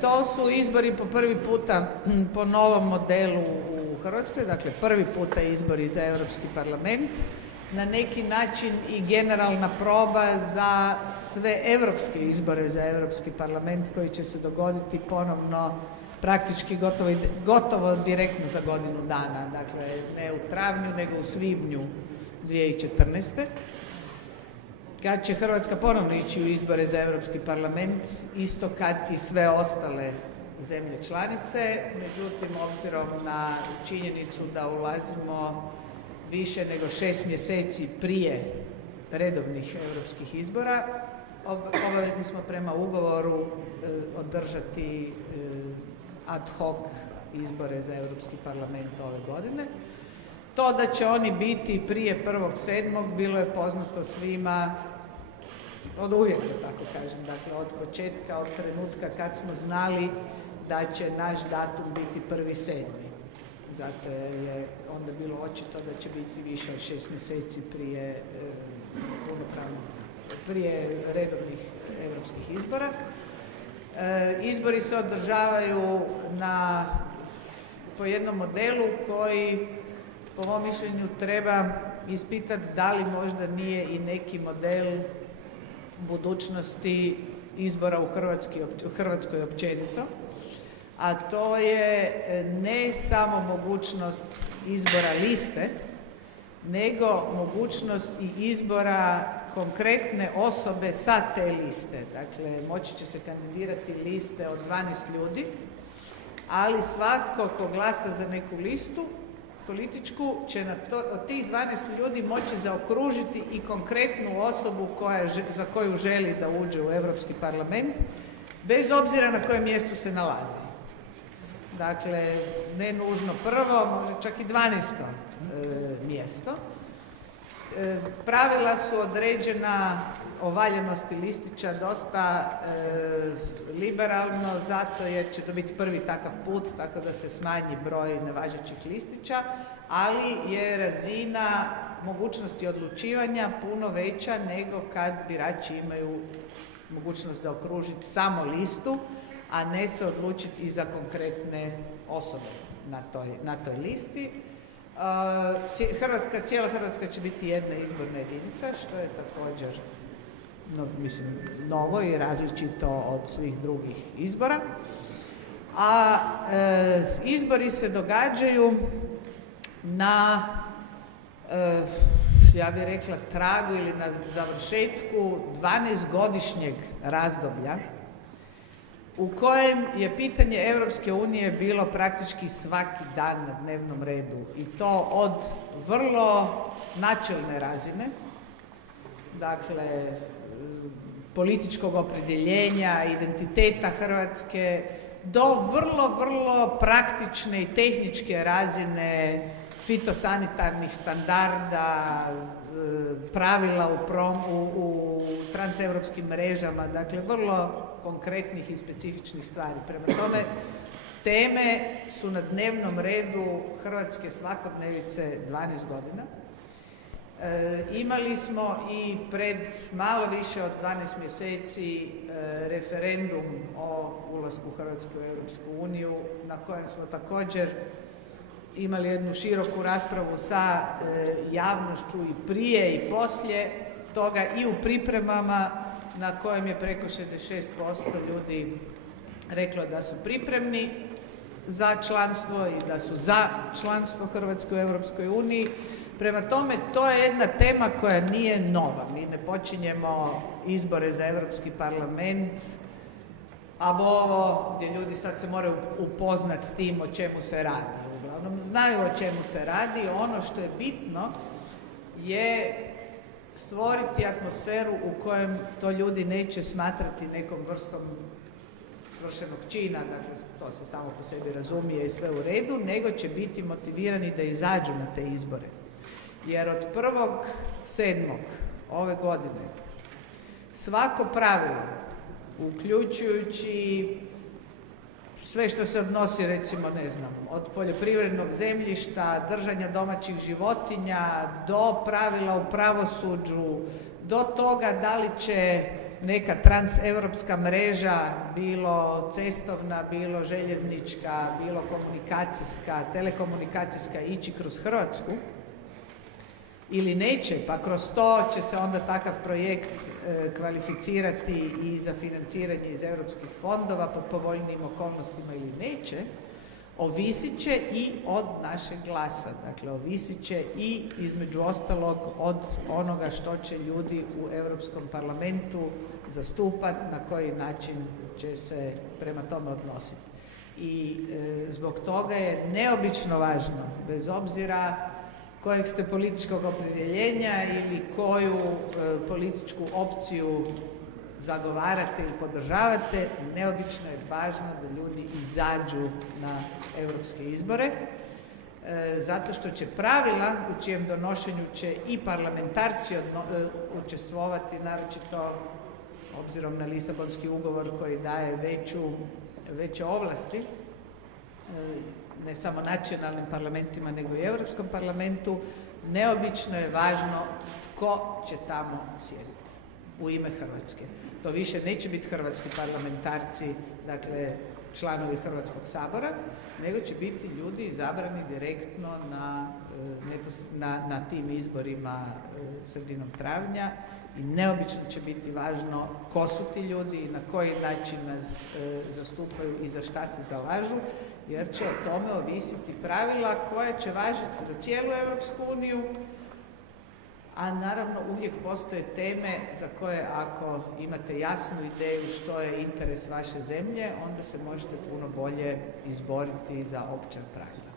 To su izbori po prvi puta po novom modelu u Hrvatskoj, dakle prvi puta izbori za Europski parlament, na neki način i generalna proba za sve europske izbore za Europski parlament koji će se dogoditi ponovno praktički gotovo direktno za godinu dana, dakle ne u travnju nego u svibnju 2014. Kad će Hrvatska ponovno ići u izbore za Europski parlament, isto kad i sve ostale zemlje članice, međutim obzirom na činjenicu da ulazimo više nego 6 mjeseci prije redovnih europskih izbora, obavezni smo prema ugovoru održati ad hoc izbore za Europski parlament ove godine. To da će oni biti prije 1.7. bilo je poznato svima od uvijek, da tako kažem, dakle od početka, od trenutka kad smo znali da će naš datum biti 1.7. Zato je onda bilo očito da će biti više od 6 mjeseci prije redovnih europskih izbora. Izbori se održavaju po jednom modelu koji po mom mišljenju treba ispitati da li možda nije i neki model budućnosti izbora u Hrvatskoj općenito, a to je ne samo mogućnost izbora liste, nego mogućnost i izbora konkretne osobe sa te liste. Dakle, moći će se kandidirati liste od 12 ljudi, ali svatko ko glasa za neku listu političku će od tih 12 ljudi moći zaokružiti i konkretnu osobu za koju želi da uđe u Europski parlament, bez obzira na kojem mjestu se nalazi. Dakle, ne nužno prvo, možda čak i 12. mjesto. Pravila su određena o valjanosti listića dosta liberalno, zato jer će to biti prvi takav put, tako da se smanji broj nevažećih listića, ali je razina mogućnosti odlučivanja puno veća nego kad birači imaju mogućnost zaokružiti samo listu, a ne se odlučiti i za konkretne osobe na toj listi. Cijela Hrvatska će biti jedna izborna jedinica, što je također novo i različito od svih drugih izbora. A izbori se događaju na, ja bih rekla, tragu ili na završetku 12-godišnjeg razdoblja u kojem je pitanje Europske unije bilo praktički svaki dan na dnevnom redu i to od vrlo načelne razine, dakle političkog opredjeljenja, identiteta Hrvatske, do vrlo praktične i tehničke razine fitosanitarnih standarda, pravila u transeuropskim mrežama, dakle vrlo konkretnih i specifičnih stvari. Prema tome, teme su na dnevnom redu hrvatske svakodnevice 12 godina. Imali smo i pred malo više od 12 mjeseci referendum o ulasku Hrvatske u Europsku uniju, na kojem smo također imali jednu široku raspravu sa javnošću i prije i poslije toga i u pripremama, na kojem je preko 66% ljudi reklo da su pripremni za članstvo i da su za članstvo Hrvatske u Europskoj uniji. Prema tome, to je jedna tema koja nije nova. Mi ne počinjemo izbore za Europski parlament ovo gdje ljudi sad se moraju upoznati s tim o čemu se radi. Uglavnom znaju o čemu se radi. Ono što je bitno je stvoriti atmosferu u kojem to ljudi neće smatrati nekom vrstom svršenog čina, dakle to se samo po sebi razumije i sve u redu, nego će biti motivirani da izađu na te izbore. Jer od 1.7. ove godine svako pravilo, uključujući sve što se odnosi, recimo, ne znam, od poljoprivrednog zemljišta, držanja domaćih životinja, do pravila u pravosuđu, do toga da li će neka transeuropska mreža, bilo cestovna, bilo željeznička, bilo komunikacijska, telekomunikacijska ići kroz Hrvatsku ili neće, pa kroz to će se onda takav projekt kvalificirati i za financiranje iz europskih fondova pod povoljnijim okolnostima ili neće, ovisit će i od našeg glasa. Dakle, ovisit će i između ostalog od onoga što će ljudi u Europskom parlamentu zastupati, na koji način će se prema tome odnositi. I zbog toga je neobično važno, bez obzira kojeg ste političkog opredjeljenja ili koju političku opciju zagovarate ili podržavate, neobično je važno da ljudi izađu na europske izbore, zato što će pravila u čijem donošenju će i parlamentarci učestvovati, naročito obzirom na Lisabonski ugovor koji daje veće ovlasti, ne samo nacionalnim parlamentima nego i Europskom parlamentu, neobično je važno tko će tamo sjediti u ime Hrvatske. To više neće biti hrvatski parlamentarci, dakle članovi Hrvatskog sabora, nego će biti ljudi izabrani direktno na tim izborima sredinom travnja i neobično će biti važno ko su ti ljudi i na koji način nas zastupaju i za šta se zalažu, jer će o tome ovisiti pravila koja će važiti za cijelu Europsku uniju, a naravno uvijek postoje teme za koje ako imate jasnu ideju što je interes vaše zemlje, onda se možete puno bolje izboriti za opća pravila.